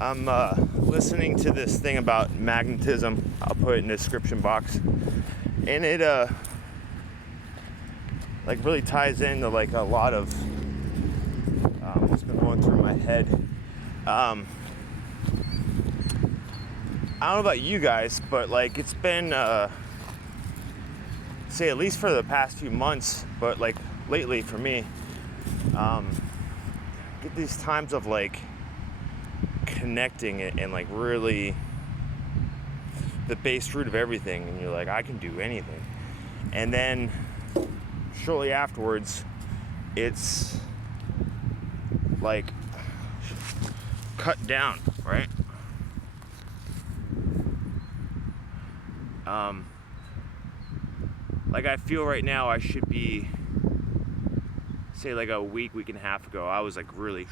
I'm listening to this thing about magnetism. I'll put it in the description box, and it like really ties into like a lot of what's been going through my head. I don't know about you guys, but like it's been say at least for the past few months, but like lately for me, get these times of like connecting and like really the base root of everything, and you're like, I can do anything. And then shortly afterwards, it's like cut down, right? Like I feel right now I should be, say like a week and a half ago, I was like really,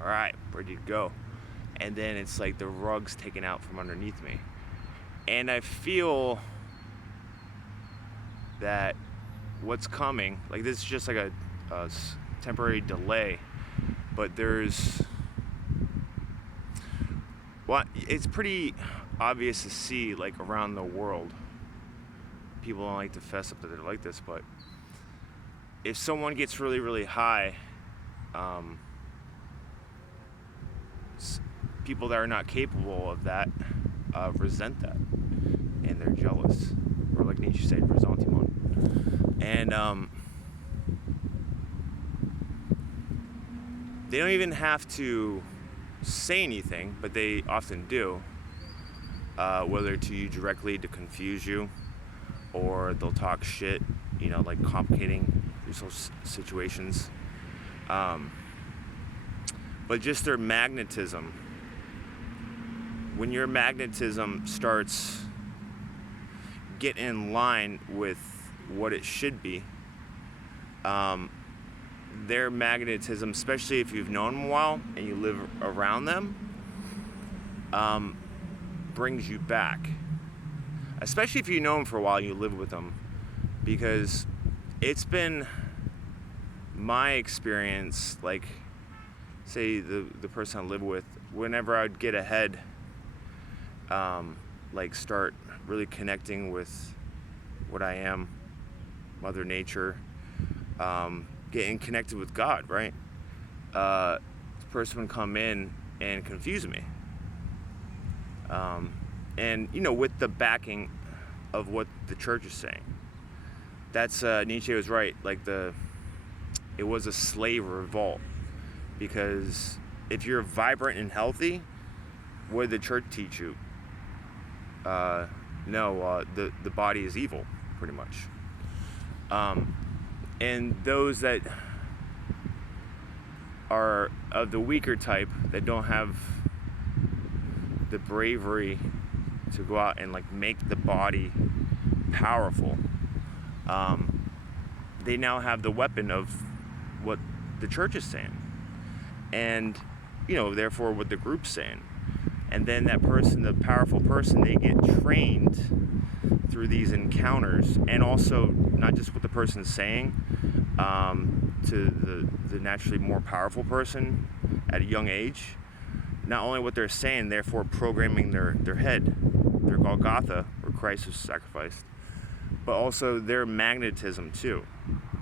all right, ready to go. And then it's like the rug's taken out from underneath me. And I feel that what's coming, like this is just like a temporary delay, but it's pretty obvious to see like around the world. People don't like to fess up that they're like this, but if someone gets really, really high, people that are not capable of that resent that, and they're jealous, or like Nietzsche said, ressentiment. And they don't even have to say anything, but they often do, whether to you directly to confuse you, or they'll talk shit, like complicating yourself situations. But just their magnetism. When your magnetism starts getting in line with what it should be, their magnetism, especially if you've known them a while and you live around them, brings you back. Especially if you know them for a while and you live with them, because it's been my experience, like say the person I live with, whenever I'd get ahead, like start really connecting with what I am, Mother Nature, getting connected with God, right? The person would come in and confuse me. And with the backing of what the church is saying. That's Nietzsche was right. Like it was a slave revolt, because if you're vibrant and healthy, what did the church teach you? No, the body is evil, pretty much. And those that are of the weaker type, that don't have the bravery to go out and like make the body powerful, they now have the weapon of what the church is saying, and therefore what the group's saying. And then that person, the powerful person, they get trained through these encounters, and also not just what the person's saying, to the naturally more powerful person at a young age. Not only what they're saying, therefore programming their head, their Golgotha, where Christ was sacrificed, but also their magnetism too.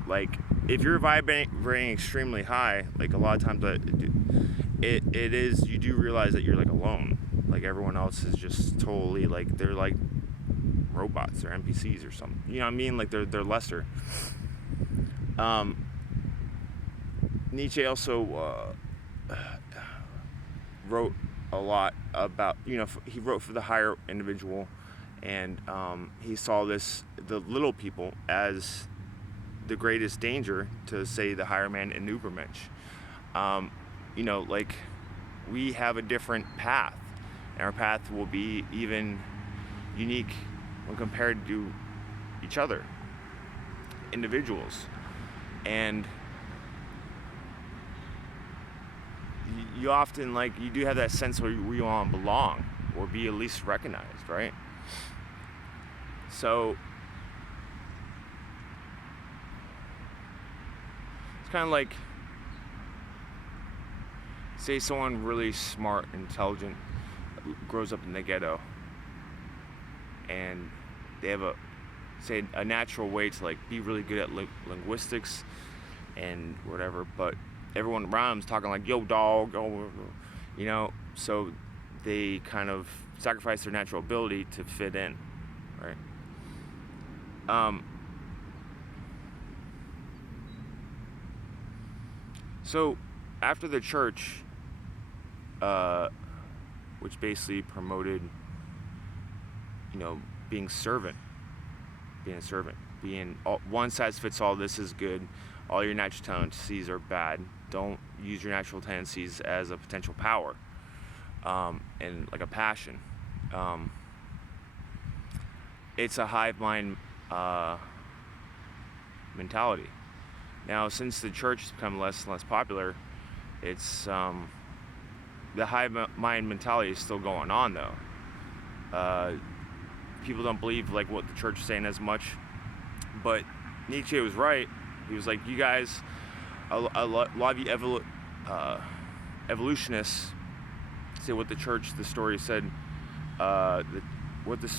Like if you're vibrating extremely high, like a lot of times it is, you do realize that you're like alone. Like everyone else is just totally like, they're like robots or NPCs or something. You know what I mean? Like they're lesser. Nietzsche also wrote a lot about, he wrote for the higher individual, and he saw the little people, as the greatest danger to, say, the higher man in Ubermensch. Like we have a different path, and our path will be even unique when compared to each other, individuals. And you often, like, you do have that sense where you want to belong or be at least recognized, right? So it's kind of like say someone really smart, intelligent, grows up in the ghetto, and they have a natural way to like be really good at linguistics and whatever, but everyone around them's talking like, yo dog, so they kind of sacrifice their natural ability to fit in, right? So after the church, which basically promoted, being a servant, being one size fits all, this is good, all your natural tendencies are bad, don't use your natural tendencies as a potential power, and like a passion. It's a hive mind mentality. Now, since the church has become less and less popular, it's the hive mind mentality is still going on though. People don't believe like what the church is saying as much, but Nietzsche was right. He was like, you guys, a lot of you evolutionists say what the story said, what the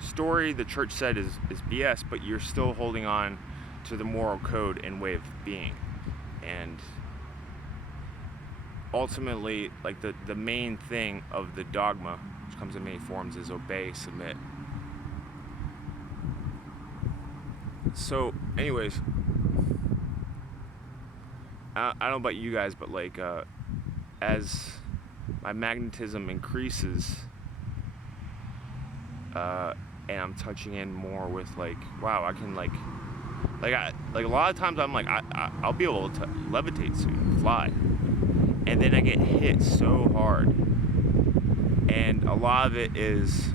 story the church said is BS, but you're still holding on to the moral code and way of being. And ultimately, like the main thing of the dogma, which comes in many forms, is obey, submit. So anyways, I don't know about you guys, but like as my magnetism increases, and I'm touching in more with like, wow, I can like a lot of times I'm like, I'll be able to levitate soon, fly, and then I get hit so hard, and a lot of it is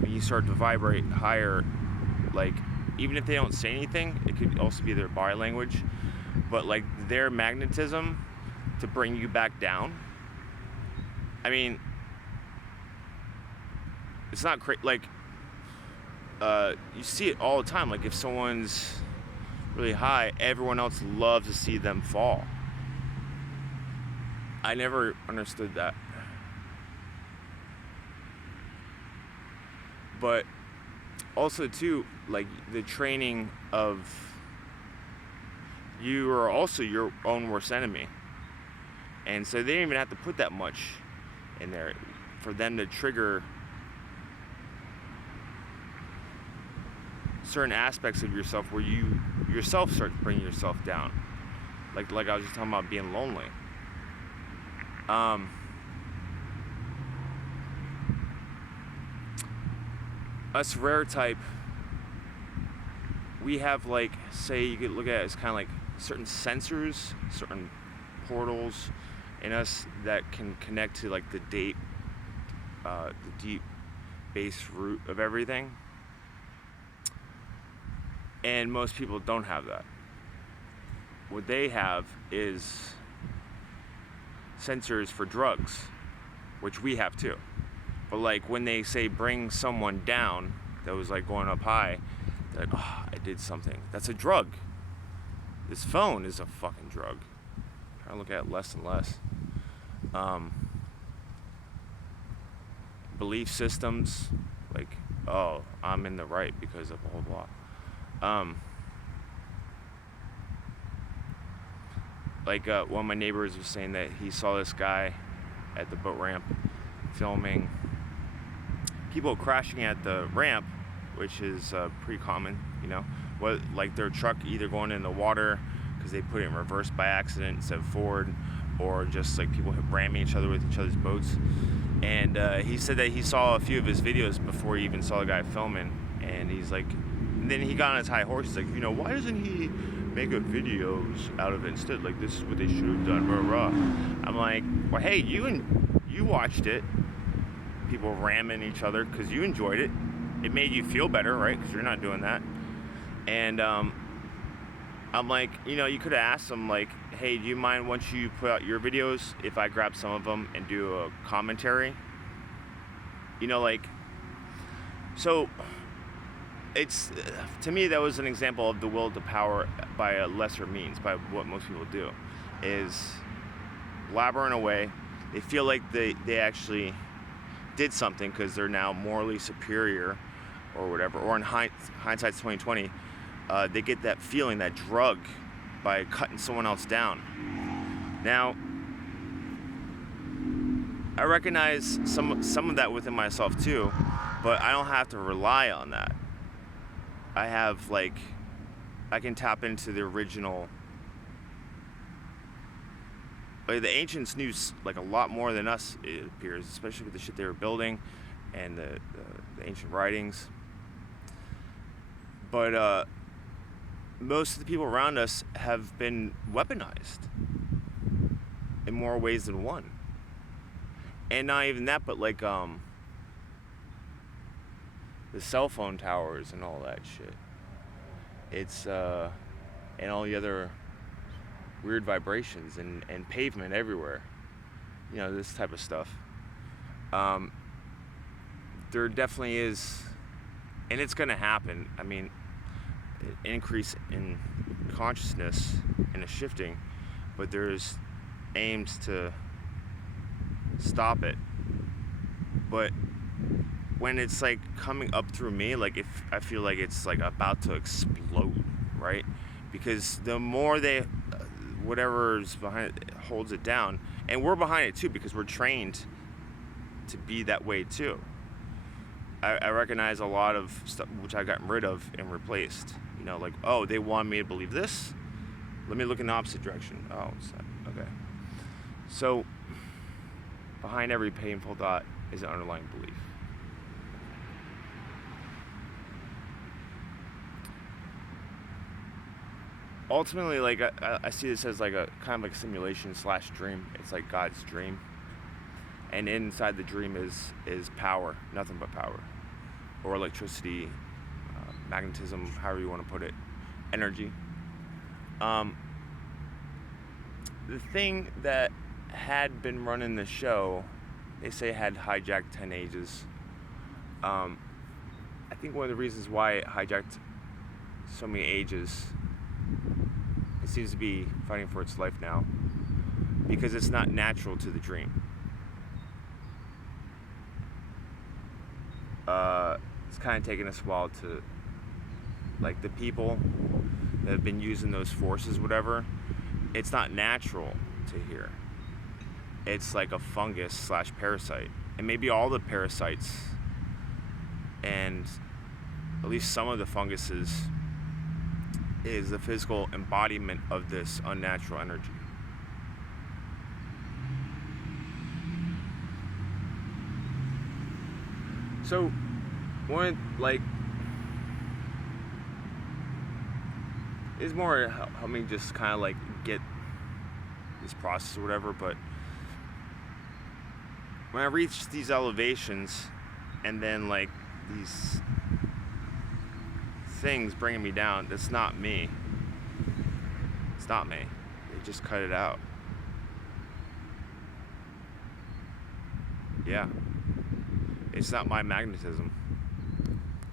when you start to vibrate higher, like even if they don't say anything, it could also be their body language, but like their magnetism to bring you back down. I mean, it's not like you see it all the time. Like if someone's really high, everyone else loves to see them fall. I never understood that. But also too, like the training of you are also your own worst enemy. And so they didn't even have to put that much in there for them to trigger certain aspects of yourself where you yourself start bringing yourself down. Like I was just talking about being lonely. Us rare type, we have like, say you could look at it as kind of like certain sensors, certain portals in us that can connect to like the deep base root of everything. And most people don't have that. What they have is sensors for drugs, which we have too. But like when they say bring someone down that was like going up high, they're like, oh, I did something. That's a drug. This phone is a fucking drug. I look at it less and less. Belief systems, like, oh, I'm in the right because of blah blah blah. Like one of my neighbors was saying that he saw this guy at the boat ramp filming people crashing at the ramp, which is pretty common, what, like their truck either going in the water because they put it in reverse by accident instead of forward, or just like people ramming each other with each other's boats. And he said that he saw a few of his videos before he even saw the guy filming, and he's like, and then he got on his high horse. He's like, why doesn't he make a videos out of it instead? Like, this is what they should have done, rah, rah. I'm like, well, hey, you watched it, people ramming each other because you enjoyed it. It made you feel better, right? Because you're not doing that. And I'm like, you could have asked them, like, hey, do you mind once you put out your videos if I grab some of them and do a commentary? So it's, to me, that was an example of the will to power by a lesser means, by what most people do, is blabbering away. They feel like they actually did something because they're now morally superior or whatever. Or in hindsight's 2020, they get that feeling, that drug, by cutting someone else down. Now, I recognize some of that within myself too, but I don't have to rely on that. I have, like, I can tap into the original. Like, the ancients knew like a lot more than us, it appears, especially with the shit they were building and the ancient writings. But most of the people around us have been weaponized in more ways than one. And not even that, but like the cell phone towers and all that shit. It's and all the other weird vibrations and pavement everywhere. You know, this type of stuff. There definitely is, and it's gonna happen. I mean, an increase in consciousness and a shifting, but there's aims to stop it. But when it's like coming up through me, like, if I feel like it's like about to explode, right? Because the more they whatever's behind it holds it down, and we're behind it too, because we're trained to be that way too. I recognize a lot of stuff which I've gotten rid of and replaced. You know, like, oh, they want me to believe this, let me look in the opposite direction. Oh, okay. So behind every painful thought is an underlying belief. Ultimately, like, I see this as like a kind of like simulation / dream. It's like God's dream, and inside the dream is power, nothing but power, or electricity, magnetism, however you want to put it, energy. The thing that had been running the show, they say had hijacked 10 ages. I think one of the reasons why it hijacked so many ages, it seems to be fighting for its life now, because it's not natural to the dream. It's kind of taken us a while to, like, the people that have been using those forces, whatever, it's not natural to hear. It's like a fungus / parasite. And maybe all the parasites and at least some of the funguses is the physical embodiment of this unnatural energy. So, one, like, is more help me just kind of like get this process or whatever. But when I reach these elevations, and then like these things bringing me down, that's not me. It's not me. They just cut it out. Yeah. It's not my magnetism.